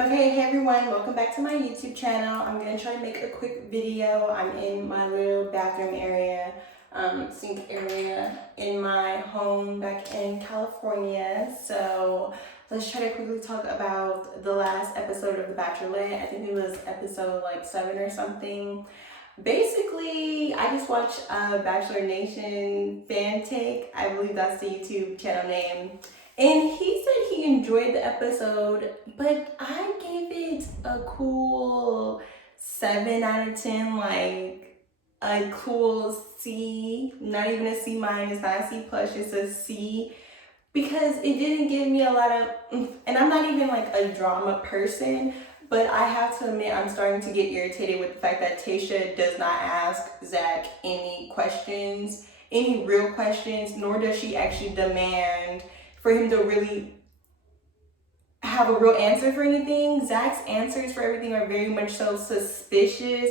Okay, hey everyone, welcome back to my YouTube channel. I'm gonna try to make a quick video. I'm in my little bathroom area, sink area in my home back in California. So let's try to quickly talk about the last episode of The Bachelorette. I think it was episode like 7 or something. Basically, I just watched Bachelor Nation fan take. I believe that's the YouTube channel name. And he said he enjoyed the episode, but I gave it a cool 7 out of 10, like a cool C, not even a C minus, not a C plus, just a C, because it didn't give me a lot of, and I'm not even like a drama person, but I have to admit I'm starting to get irritated with the fact that Tayshia does not ask Zach any questions, any real questions, nor does she actually demand for him to really have a real answer for anything. Zach's answers for everything are very much so suspicious.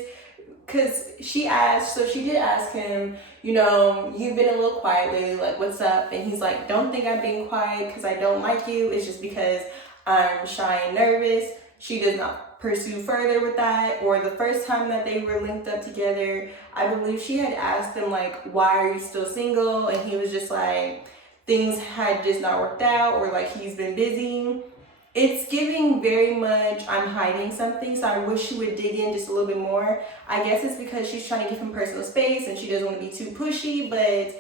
Cause she did ask him, you've been a little quiet lately, like what's up? And he's like, don't think I'm being quiet because I don't like you. It's just because I'm shy and nervous. She does not pursue further with that. Or the first time that they were linked up together, I believe she had asked him like, why are you still single? And he was just like, things had just not worked out, or like he's been busy. It's giving very much I'm hiding something, so I wish she would dig in just a little bit more. I guess it's because she's trying to give him personal space and she doesn't want to be too pushy, but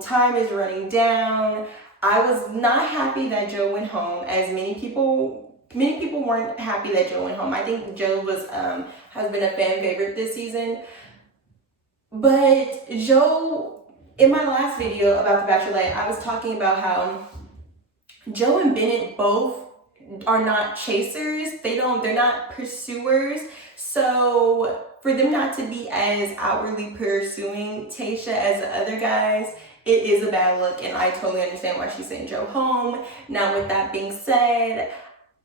time is running down. I was not happy that Joe went home, as many people weren't happy that Joe went home. I think Joe has been a fan favorite this season. But Joe, in my last video about The Bachelorette, I was talking about how Joe and Bennett both are not chasers. They're not pursuers. So for them not to be as outwardly pursuing Tayshia as the other guys, it is a bad look, and I totally understand why she sent Joe home. Now, with that being said,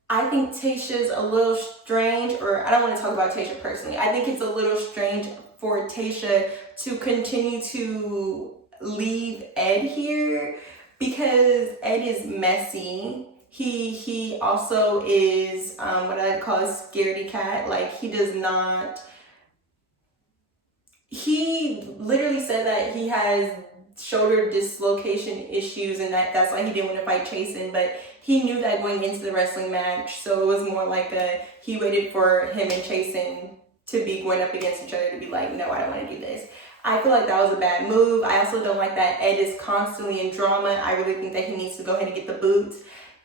I think Tayshia's a little strange, or I don't want to talk about Tayshia personally. I think it's a little strange for Tayshia to continue to leave Ed here because Ed is messy. He also is what I call a scaredy cat. Like he literally said that he has shoulder dislocation issues and that's why he didn't want to fight Chasen, but he knew that going into the wrestling match, so it was more like he waited for him and Chasen to be going up against each other to be like, no, I don't want to do this. I feel like that was a bad move. I also don't like that Ed is constantly in drama. I really think that he needs to go ahead and get the boot.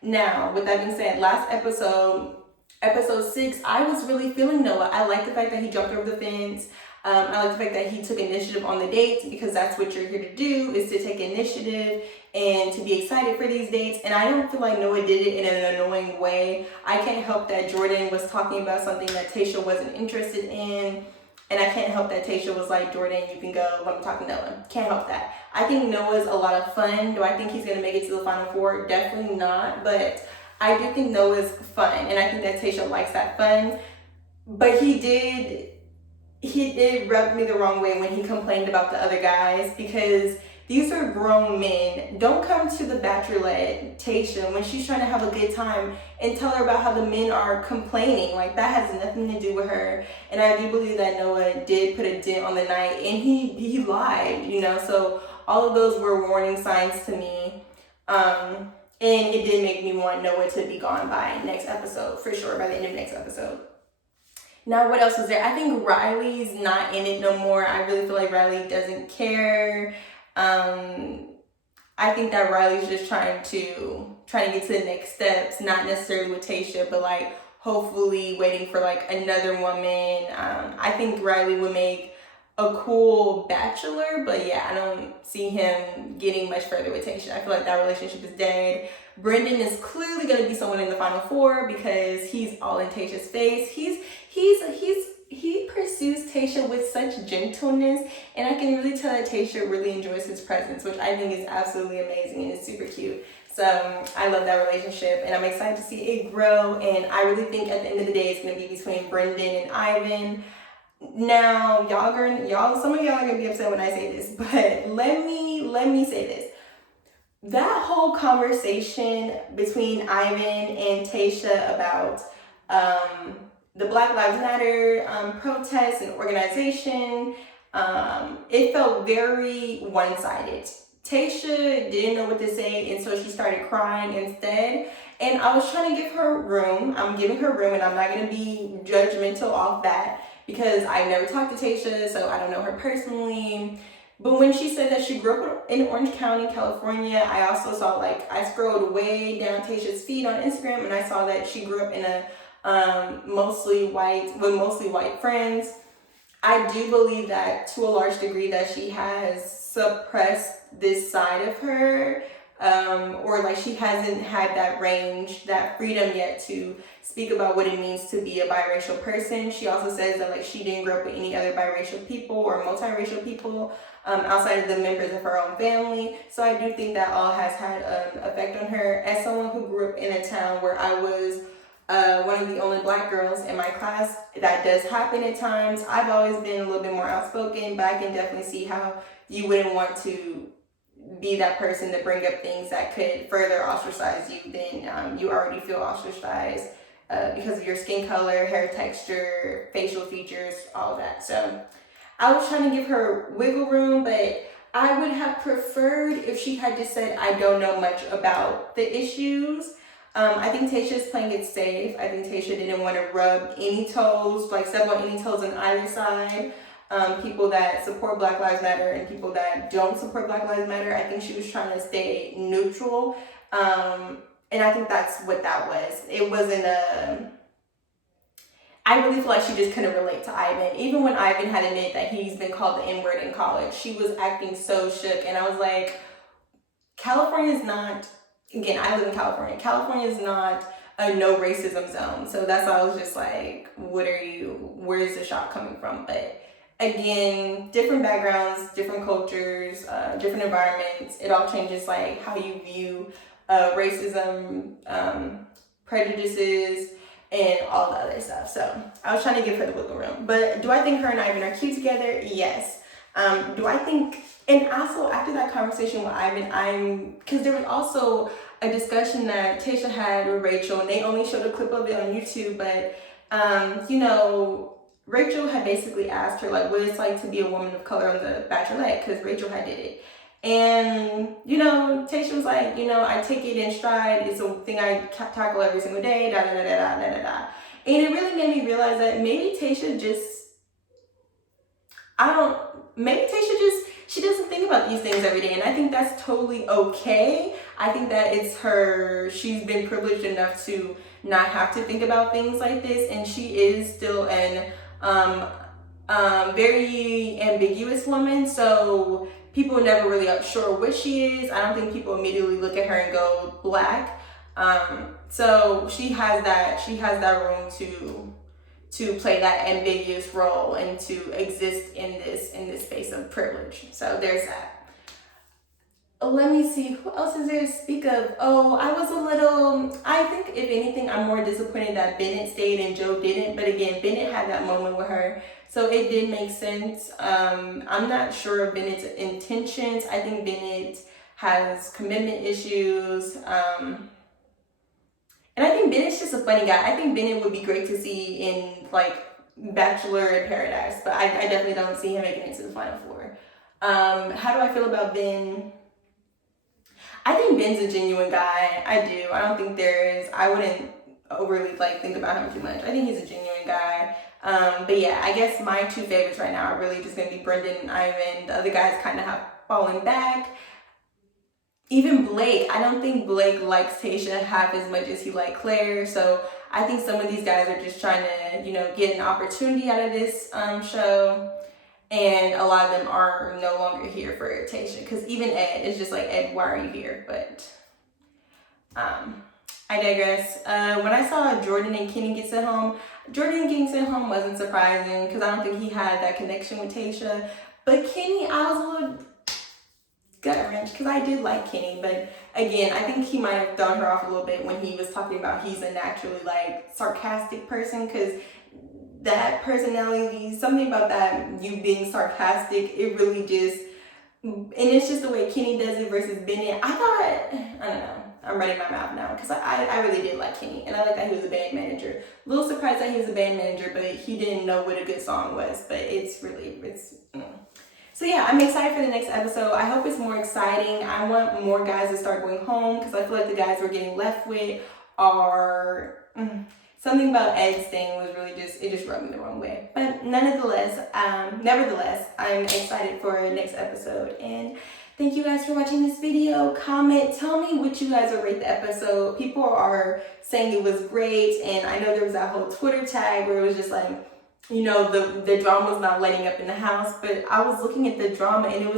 Now, with that being said, last episode 6, I was really feeling Noah. I like the fact that he jumped over the fence. I like the fact that he took initiative on the dates, because that's what you're here to do, is to take initiative and to be excited for these dates. And I don't feel like Noah did it in an annoying way. I can't help that Jordan was talking about something that Tayshia wasn't interested in. And I can't help that Tayshia was like, Jordan, you can go, let me talk to Noah. Can't help that. I think Noah's a lot of fun. Do I think he's going to make it to the Final Four? Definitely not. But I do think Noah's fun. And I think that Tayshia likes that fun. But he did rub me the wrong way when he complained about the other guys, because these are grown men. Don't come to the Bachelorette, Tayshia, when she's trying to have a good time and tell her about how the men are complaining. Like, that has nothing to do with her. And I do believe that Noah did put a dent on the night, and he lied, so all of those were warning signs to me. And it did make me want Noah to be gone by next episode, for sure, by the end of next episode. Now, what else was there? I think Riley's not in it no more. I really feel like Riley doesn't care. I think that Riley's just trying to get to the next steps, not necessarily with Tayshia, but like hopefully waiting for like another woman. I think Riley would make a cool bachelor, but yeah, I don't see him getting much further with Tayshia. I feel like that relationship is dead. Brendan is clearly going to be someone in the Final Four because he's all in Tayshia's face. He pursues Tayshia with such gentleness, and I can really tell that Tayshia really enjoys his presence, which I think is absolutely amazing and is super cute. So I love that relationship, and I'm excited to see it grow. And I really think at the end of the day, it's going to be between Brendan and Ivan. Now, some of y'all are gonna be upset when I say this, but let me say this. that whole conversation between Ivan and Tayshia about the Black Lives Matter protests and organization, it felt very one-sided. Tayshia didn't know what to say, and so she started crying instead. And I was trying to give her room. I'm giving her room, and I'm not going to be judgmental off that because I never talked to Tayshia, so I don't know her personally. But when she said that she grew up in Orange County, California, I also saw, like, I scrolled way down Tayshia's feed on Instagram, and I saw that she grew up in a mostly white friends. I do believe that to a large degree that she has suppressed this side of her, or like she hasn't had that range, that freedom yet to speak about what it means to be a biracial person. She also says that like she didn't grow up with any other biracial people or multiracial people outside of the members of her own family. So I do think that all has had an effect on her. As someone who grew up in a town where I was one of the only Black girls in my class, that does happen at times. I've always been a little bit more outspoken, but I can definitely see how you wouldn't want to be that person to bring up things that could further ostracize you. Then you already feel ostracized because of your skin color, hair texture, facial features, all of that. So I was trying to give her wiggle room, but I would have preferred if she had just said, I don't know much about the issues. I think Tayshia is playing it safe. I think Tayshia didn't want to rub any toes, like step on any toes on either side. People that support Black Lives Matter and people that don't support Black Lives Matter. I think she was trying to stay neutral. And I think that's what that was. It wasn't I really feel like she just couldn't relate to Ivan. Even when Ivan had admitted that he's been called the N-word in college, she was acting so shook. And I was like, California is not, again, I live in California. California is not a no racism zone. So that's why I was just like, where's the shock coming from? But again, different backgrounds, different cultures, different environments. It all changes like how you view racism, prejudices, and all the other stuff. So I was trying to give her the wiggle room. But do I think her and Ivan are cute together? Yes. Do I think, and also after that conversation with Ivan, because there was also a discussion that Tayshia had with Rachel, and they only showed a clip of it on YouTube, but Rachel had basically asked her like what it's like to be a woman of color on the Bachelorette, because Rachel had did it. And, Tayshia was like, I take it in stride. It's a thing I tackle every single day, da da da da da da da. And it really made me realize that maybe Tayshia she doesn't think about these things every day. And I think that's totally okay. I think that she's been privileged enough to not have to think about things like this. And she is still an very ambiguous woman. So people are never really sure what she is. I don't think people immediately look at her and go Black. So she has that room to play that ambiguous role and to exist in this space of privilege. So there's that. Let me see, who else is there to speak of? I think if anything, I'm more disappointed that Bennett stayed and Joe didn't. But again, Bennett had that moment with her, so it did make sense. I'm not sure of Bennett's intentions. I think Bennett has commitment issues. And I think Bennett's just a funny guy. I think Bennett would be great to see in like Bachelor in Paradise, but I definitely don't see him making it to the final four. How do I feel about Ben? I think Ben's a genuine guy. I do. I don't think I wouldn't overly think about him too much. I think he's a genuine guy. But yeah, I guess my two favorites right now are really just gonna be Brendan and Ivan. The other guys kind of have fallen back. Even Blake, I don't think Blake likes Tayshia half as much as he liked Claire. So I think some of these guys are just trying to, get an opportunity out of this show. And a lot of them are no longer here for Tayshia. Because even Ed is just like, Ed, why are you here? But I digress. When I saw Jordan and Kenny get sent home, Jordan getting sent home wasn't surprising because I don't think he had that connection with Tayshia. But Kenny, I was a little gut wrench because I did like Kenny, but again, I think he might have thrown her off a little bit when he was talking about he's a naturally sarcastic person, because that personality, something about that, you being sarcastic, it really just And it's just the way Kenny does it versus Bennett. I don't know. I'm running my mouth now because I really did like Kenny, and I like that he was a band manager. A little surprised that he was a band manager, but he didn't know what a good song was. But it's. So yeah, I'm excited for the next episode. I hope it's more exciting. I want more guys to start going home because I feel like the guys we're getting left with are something about Ed's thing was really it just rubbed me the wrong way. But nevertheless, I'm excited for the next episode. And thank you guys for watching this video. Comment, tell me what you guys would rate the episode. People are saying it was great, and I know there was that whole Twitter tag where it was just like, you know, the drama was not letting up in the house, but I was looking at the drama and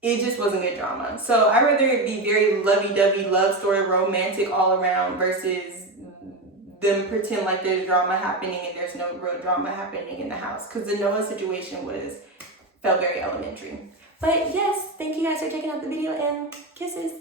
it just wasn't good drama. So I'd rather it be very lovey-dovey, love story, romantic all around versus them pretend like there's drama happening and there's no real drama happening in the house. Because the Noah situation felt very elementary. But yes, thank you guys for checking out the video and kisses.